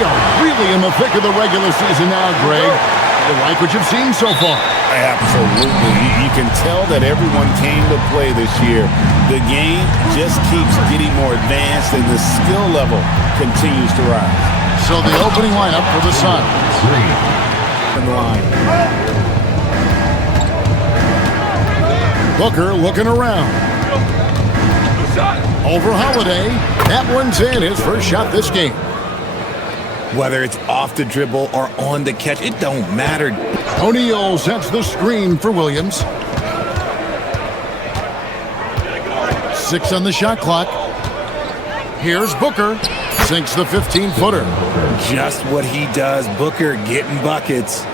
We are really in the thick of the regular season now, Greg. You like what you've seen so far? Absolutely. You can tell that everyone came to play this year. The game just keeps getting more advanced, and the skill level continues to rise. So the opening lineup for the Suns. In line. Booker looking around. Over Holiday. That one's in, his first shot this game. Whether it's off the dribble or on the catch, it don't matter. O'Neal sets the screen for Williams. 6 on the shot clock. Here's Booker. Sinks the 15-footer. Just what he does. Booker getting buckets.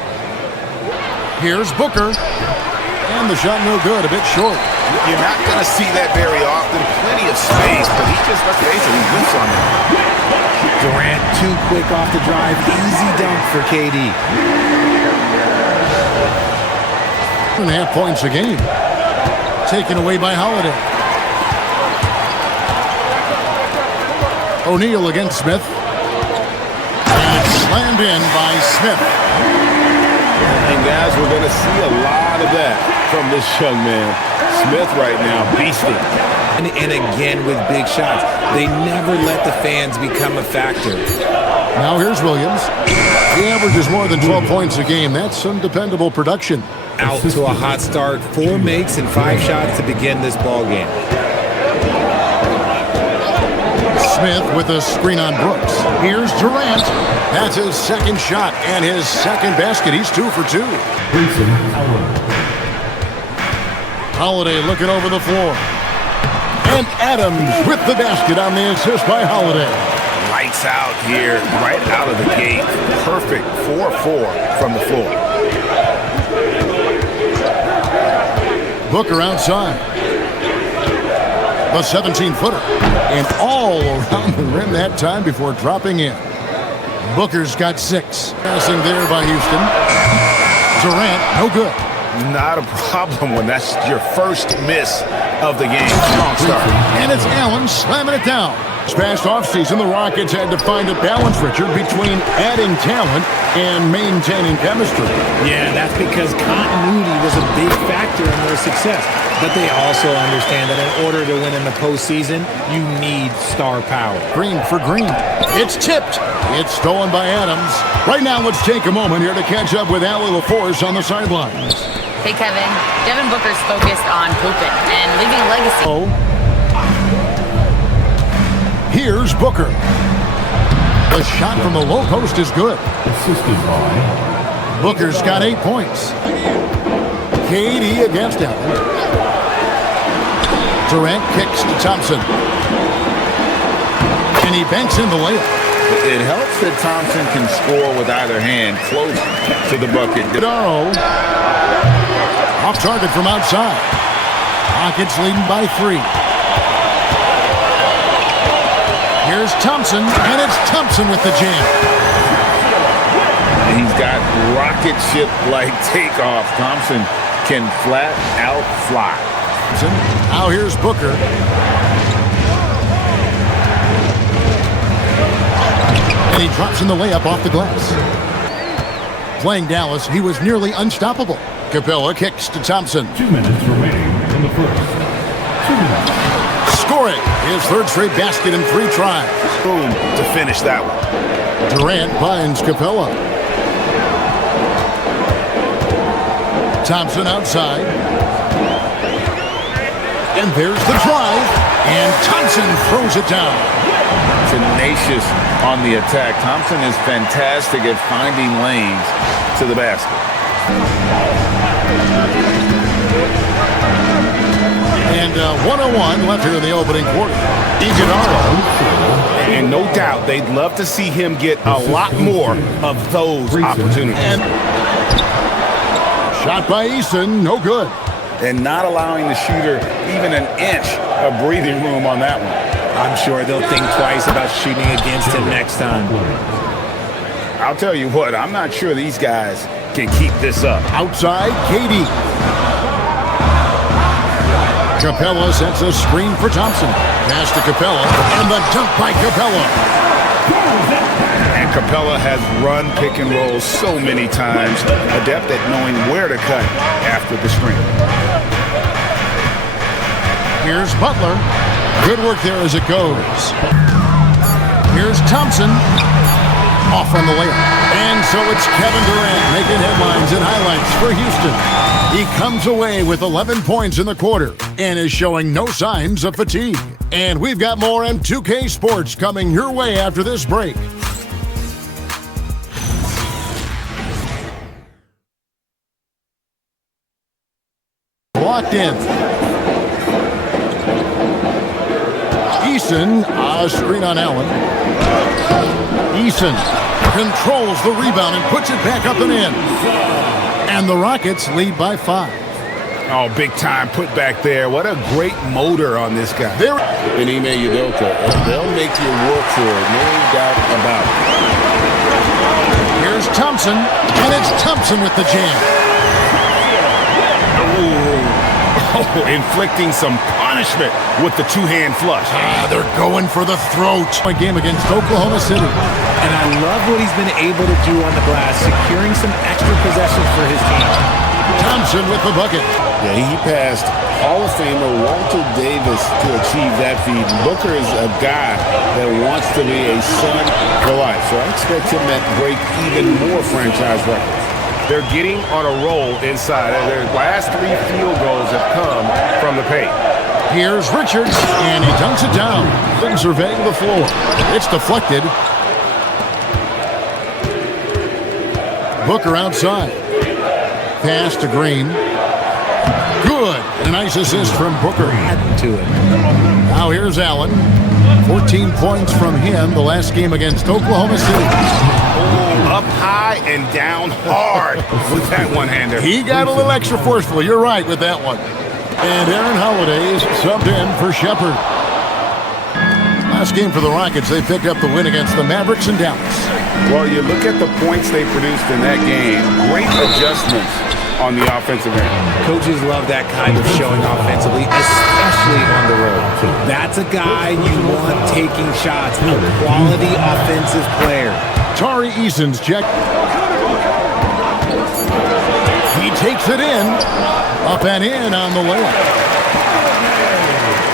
Here's Booker. And the shot no good, a bit short. You're not going to see that very often. Plenty of space, but he just, let's face it, he whiffs on that. Durant too quick off the drive. Easy dunk for KD. 2.5 points a game. Taken away by Holiday. O'Neal against Smith. And it's slammed in by Smith. And guys, we're going to see a lot of that from this young man. Smith right now, beasting. And again with big shots. They never let the fans become a factor. Now here's Williams. He averages more than 12 points a game. That's some dependable production. Out to a hot start. 4 makes and 5 shots to begin this ball game. Smith with a screen on Brooks. Here's Durant. That's his second shot and his second basket. He's 2 for 2. Holiday looking over the floor. And Adams with the basket on the assist by Holiday. Lights out here, right out of the gate. Perfect 4-4 from the floor. Booker outside. The 17-footer. And all around the rim that time before dropping in. Booker's got 6. Passing there by Houston. Durant, no good. Not a problem when that's your first miss of the game. Strong start. And it's Allen slamming it down. This past offseason, the Rockets had to find a balance, Richard, between adding talent and maintaining chemistry. Yeah, that's because continuity was a big factor in their success. But they also understand that in order to win in the postseason, you need star power. Green for Green. It's tipped. It's stolen by Adams. Right now, let's take a moment here to catch up with Allie LaForce on the sidelines. Hey, Kevin. Devin Booker's focused on hooping and leaving a legacy. Oh. Here's Booker. The shot from the low post is good. Assisted by Booker's got 8 points. KD against Allen. Durant kicks to Thompson. And he banks in the layup. It helps that Thompson can score with either hand close to the bucket. Daro. Off target from outside. Rockets leading by 3. Here's Thompson, and it's Thompson with the jam. He's got rocket ship-like takeoff. Thompson can flat out fly. Now here's Booker. And he drops in the layup off the glass. Playing Dallas, he was nearly unstoppable. Capella kicks to Thompson. 2 minutes remaining in the first. 2 minutes. Scoring his third straight basket in 3 tries. Boom to finish that one. Durant finds Capella. Thompson outside. And there's the drive. And Thompson throws it down. Tenacious on the attack. Thompson is fantastic at finding lanes to the basket. And 101 left here in the opening quarter. And no doubt they'd love to see him get a lot more of those opportunities. And shot by Eason, no good. And not allowing the shooter even an inch of breathing room on that one. I'm sure they'll think twice about shooting against him next time. I'll tell you what, I'm not sure these guys can keep this up. Outside, KD. Capella sets a screen for Thompson. Pass to Capella, and the dunk by Capella. And Capella has run pick and roll so many times, adept at knowing where to cut after the screen. Here's Butler. Good work there as it goes. Here's Thompson. Off on the layup. And so it's Kevin Durant making headlines and highlights for Houston. He comes away with 11 points in the quarter and is showing no signs of fatigue. And we've got more M2K Sports coming your way after this break. Locked in. Eason, a screen on Allen. Eason controls the rebound and puts it back up and in. And the Rockets lead by 5. Oh, big time put back there. What a great motor on this guy. And Ime Udoka, they'll make you work for it, no doubt about it. Here's Thompson, and it's Thompson with the jam. Oh, inflicting some punishment with the two-hand flush. They're going for the throat. A game against Oklahoma City. And I love what he's been able to do on the glass, securing some extra possessions for his team. Thompson with the bucket. Yeah, he passed Hall of Famer Walter Davis to achieve that feat. Booker is a guy that wants to be a son for life, so I expect him to break even more franchise records. They're getting on a roll inside. Their last 3 field goals have come from the paint. Here's Richards, and he dunks it down. Been surveying the floor. It's deflected. Booker outside. Pass to Green. Good. A nice assist from Booker. To it. Now here's Allen. 14 points from him the last game against Oklahoma City. Up high and down hard with that one-hander. He got a little extra forceful. You're right with that one. And Aaron Holiday's subbed in for Shepard. Last game for the Rockets, they picked up the win against the Mavericks in Dallas. Well, you look at the points they produced in that game. Great adjustments on the offensive end. Coaches love that kind of showing offensively, especially on the road. That's a guy you want taking shots, a quality offensive player. Tari Eason's check. He takes it in. Up and in on the layup.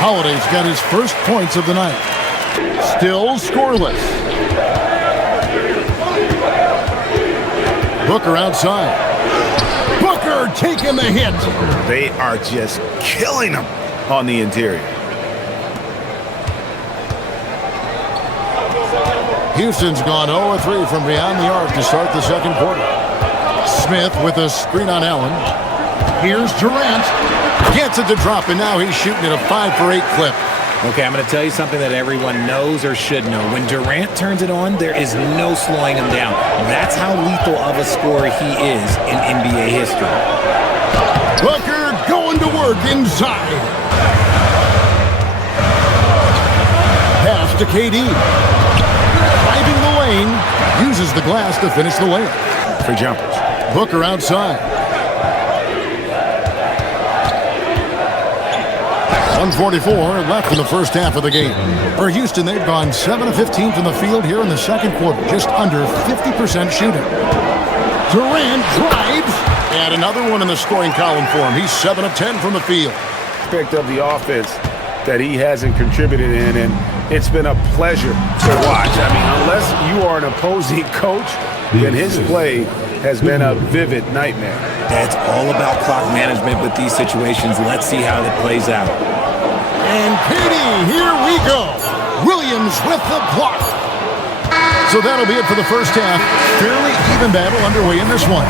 Holiday's got his first points of the night. Still scoreless. Booker outside. Booker taking the hit. They are just killing them on the interior. Houston's gone 0-3 from beyond the arc to start the second quarter. Smith with a screen on Allen. Here's Durant. Gets it to drop, and now he's shooting at a 5-for-8 clip. Okay, I'm going to tell you something that everyone knows or should know. When Durant turns it on, there is no slowing him down. That's how lethal of a scorer he is in NBA history. Booker going to work inside. Pass to KD. Driving the lane. Uses the glass to finish the layup. For jumpers. Booker outside. 1:44 left in the first half of the game. For Houston, they've gone 7 of 15 from the field here in the second quarter. Just under 50% shooting. Durant drives. And another one in the scoring column for him. He's 7 of 10 from the field. Aspect of the offense that he hasn't contributed in, and it's been a pleasure to watch. I mean, unless you are an opposing coach, then his play has been a vivid nightmare. It's all about clock management with these situations. Let's see how it plays out. And KD, here we go. Williams with the block. So that'll be it for the first half. Fairly even battle underway in this one.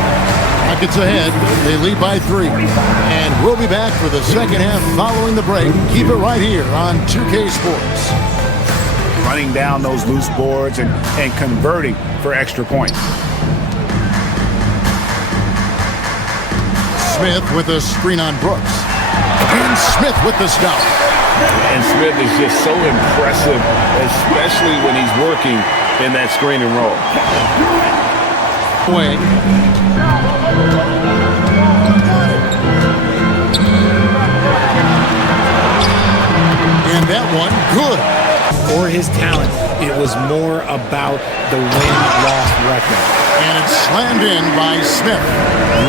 Rockets ahead. They lead by 3. And we'll be back for the second half following the break. Keep it right here on 2K Sports. Running down those loose boards and converting for extra points. Smith with a screen on Brooks. And Smith with the stop. And Smith is just so impressive, especially when he's working in that screen and roll. Way. And that one, good. For his talent, It was more about the win-loss record. And it's slammed in by Smith.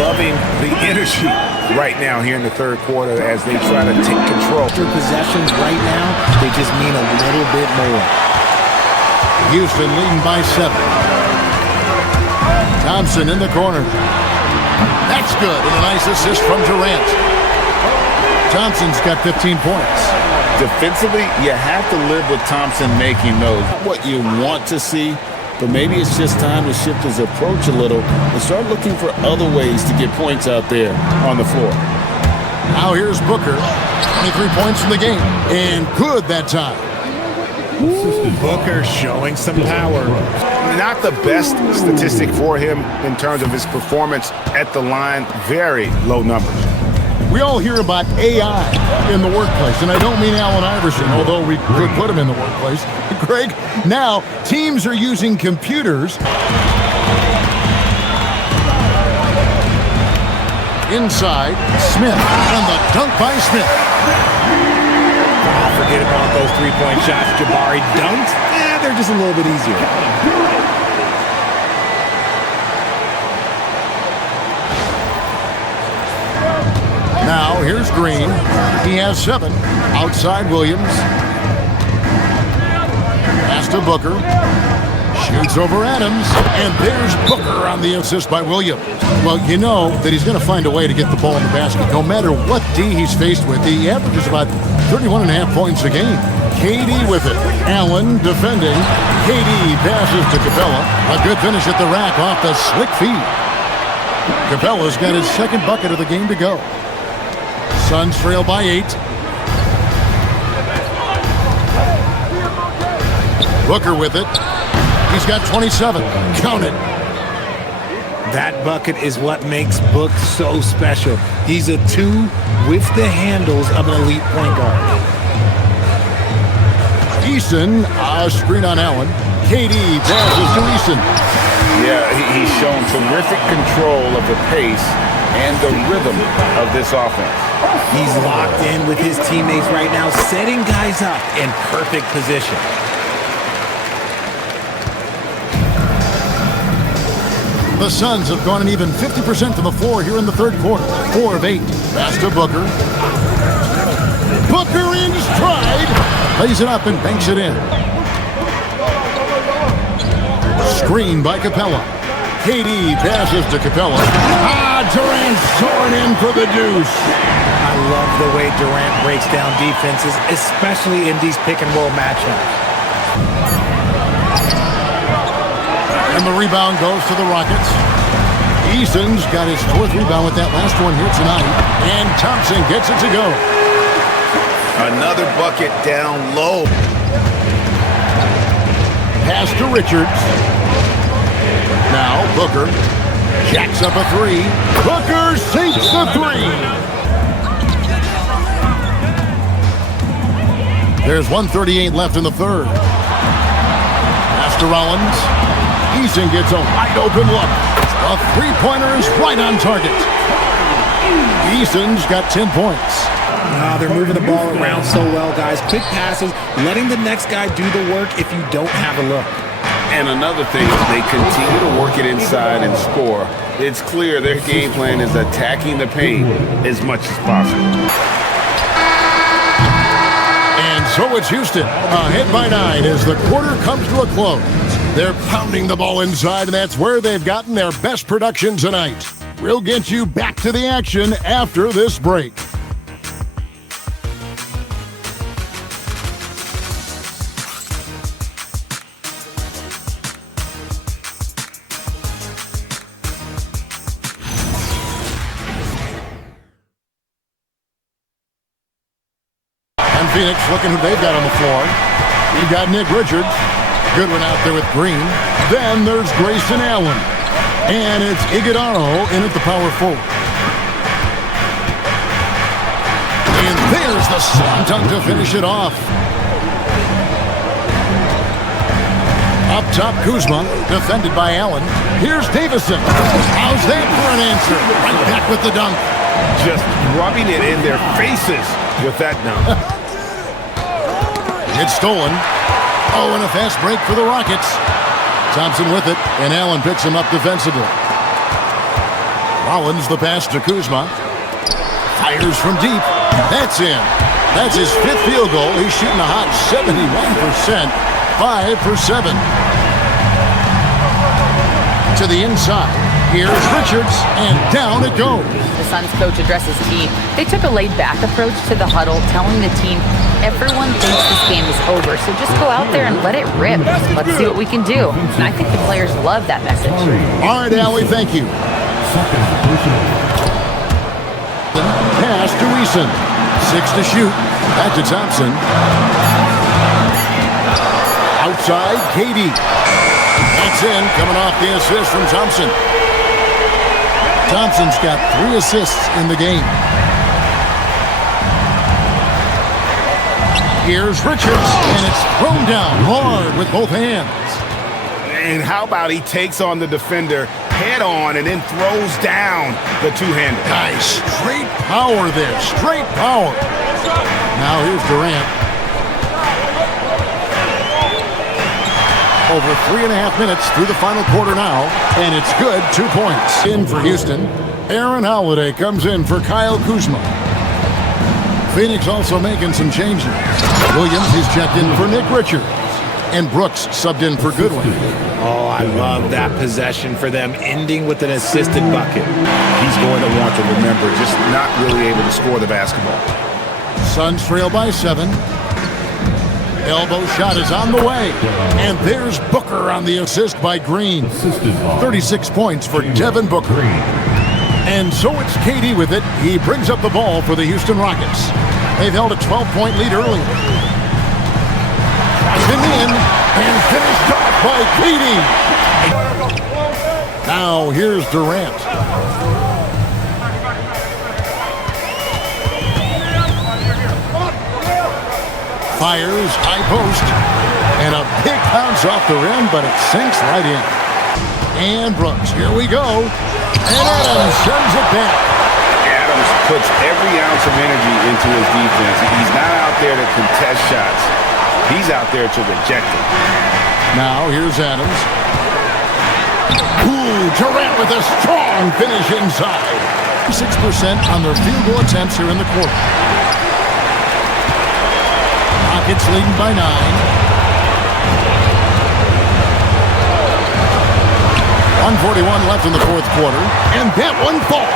Loving the energy right now here in the third quarter as they try to take control. Their possessions right now, they just mean a little bit more. Houston leading by 7. Thompson in the corner. That's good, and a nice assist from Durant. Thompson's got 15 points. Defensively, you have to live with Thompson making those. Not what you want to see, but maybe it's just time to shift his approach a little and start looking for other ways to get points out there on the floor. Now here's Booker. 23 points in the game, and good that time. Booker showing some power. Not the best statistic for him in terms of his performance at the line. Very low numbers. We all hear about AI in the workplace, and I don't mean Allen Iverson, although we could put him in the workplace. Greg, now teams are using computers. Inside, Smith, and the dunk by Smith. Forget about those three-point shots. Jabari dunked. They're just a little bit easier. Now, here's Green. He has 7. Outside Williams. Pass to Booker. Shoots over Adams. And there's Booker on the assist by Williams. Well, you know that he's going to find a way to get the ball in the basket. No matter what D he's faced with, he averages about 31.5 points a game. KD with it. Allen defending. KD passes to Capella. A good finish at the rack off the slick feed. Capella's got his second bucket of the game to go. Suns trail by 8. Booker with it. He's got 27. Count it. That bucket is what makes Book so special. He's a 2 with the handles of an elite point guard. Eason, a screen on Allen. KD passes to Eason. Yeah, he's shown terrific control of the pace and the rhythm of this offense. He's locked in with his teammates right now, setting guys up in perfect position. The Suns have gone an even 50% from the floor here in the third quarter. 4 of 8. Pass to Booker. Booker in stride. Plays it up and banks it in. Screen by Capella. KD passes to Capella. Durant soaring in for the deuce. I love the way Durant breaks down defenses, especially in these pick-and-roll matchups. And the rebound goes to the Rockets. Eason's got his 4th rebound with that last one here tonight. And Thompson gets it to go. Another bucket down low. Pass to Richards. Now Booker jacks up a 3. Booker sinks the 3. There's 1:38 left in the third. Pass to Rollins. Eason gets a wide open look. A 3-pointer is right on target. Eason's got 10 points. They're moving the ball around so well, guys. Quick passes, letting the next guy do the work if you don't have a look. And another thing, they continue to work it inside and score. It's clear their game plan is attacking the paint as much as possible. And so it's Houston, ahead by 9 as the quarter comes to a close. They're pounding the ball inside, and that's where they've gotten their best production tonight. We'll get you back to the action after this break. Phoenix looking who they've got on the floor. You've got Nick Richards. Goodwin out there with Green. Then there's Grayson Allen. And it's Iguodala in at the power forward. And there's the slam dunk to finish it off. Up top, Kuzma, defended by Allen. Here's Davison. How's that for an answer? Right back with the dunk. Just rubbing it in their faces with that dunk. It's stolen. Oh, and a fast break for the Rockets. Thompson with it, and Allen picks him up defensively. Rollins the pass to Kuzma. Fires from deep. That's in. That's his 5th field goal. He's shooting a hot 71%. 5 for 7. To the inside. Here's Richards, and down it goes. The Suns coach addresses team. They took a laid-back approach to the huddle, telling the team, everyone thinks this game is over, so just go out there and let it rip. Let's see what we can do. And I think the players love that message. All right, Allie, thank you. Pass to Eason. 6 to shoot. Back to Thompson. Outside, Katie. That's in, coming off the assist from Thompson. Thompson's got 3 assists in the game. Here's Richards, and it's thrown down hard with both hands. And how about he takes on the defender head on and then throws down the two-hander. Nice. Straight power there. Straight power. Now here's Durant. Over 3.5 minutes through the final quarter now, and it's good. 2 points. In for Houston. Aaron Holiday comes in for Kyle Kuzma. Phoenix also making some changes. Williams, he's checked in for Nick Richards. And Brooks subbed in for Goodwin. Oh, I love that possession for them, ending with an assisted bucket. He's going to want to remember just not really able to score the basketball. Suns trail by 7. Elbow shot is on the way. And there's Booker on the assist by Green. 36 points for Devin Booker. And so it's KD with it. He brings up the ball for the Houston Rockets. They've held a 12-point lead earlier. Him in and finished off by KD. Now here's Durant. Fires, high post, and a big bounce off the rim, but it sinks right in. And Brooks, here we go. And Adams sends it back. Adams puts every ounce of energy into his defense. He's not out there to contest shots. He's out there to reject it. Now here's Adams. Ooh, Durant with a strong finish inside. 6% on their field goal attempts here in the quarter. Rockets leading by 9. .141 left in the fourth quarter, and that one falls.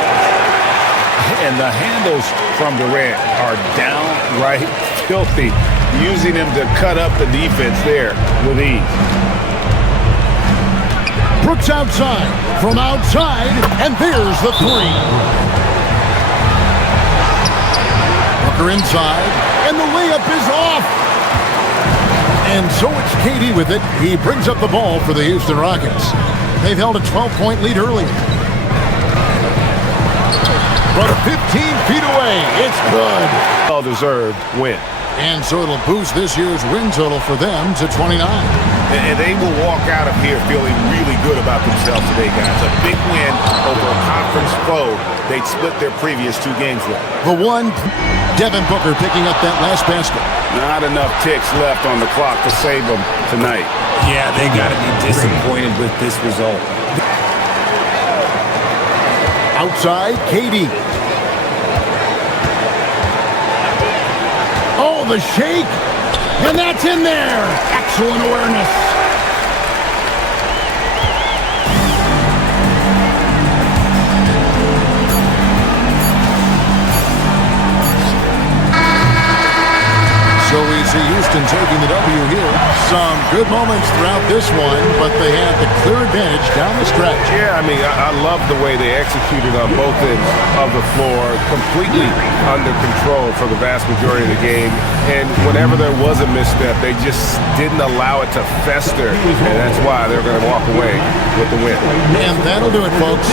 And the handles from Durant are downright filthy, using him to cut up the defense there with ease. Brooks outside, from outside, and there's the 3. Booker inside, and the layup is off. And so it's KD with it. He brings up the ball for the Houston Rockets. They've held a 12-point lead earlier. But 15 feet away, it's good. Well-deserved win. And so it'll boost this year's win total for them to 29. And they will walk out of here feeling really good about themselves today, guys. A big win over a conference foe they'd split their previous 2 games with. The one, Devin Booker picking up that last basket. Not enough ticks left on the clock to save them tonight. Yeah, they got to be disappointed with this result. Outside, KD. Oh, the shake. And that's in there. Excellent awareness. So we see Houston taking the W here. Some good moments throughout this one, but they had the clear advantage down the stretch. Yeah, I mean, I love the way they executed on both ends of the floor, completely under control for the vast majority of the game. And whenever there was a misstep, they just didn't allow it to fester, and that's why they're going to walk away with the win. And that'll do it, folks.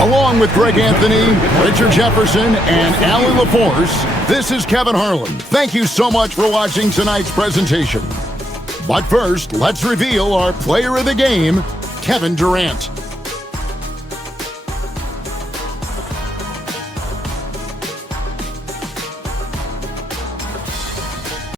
Along with Greg Anthony, Richard Jefferson, and Allie LaForce, this is Kevin Harlan. Thank you so much for watching tonight's presentation. But first, let's reveal our player of the game, Kevin Durant.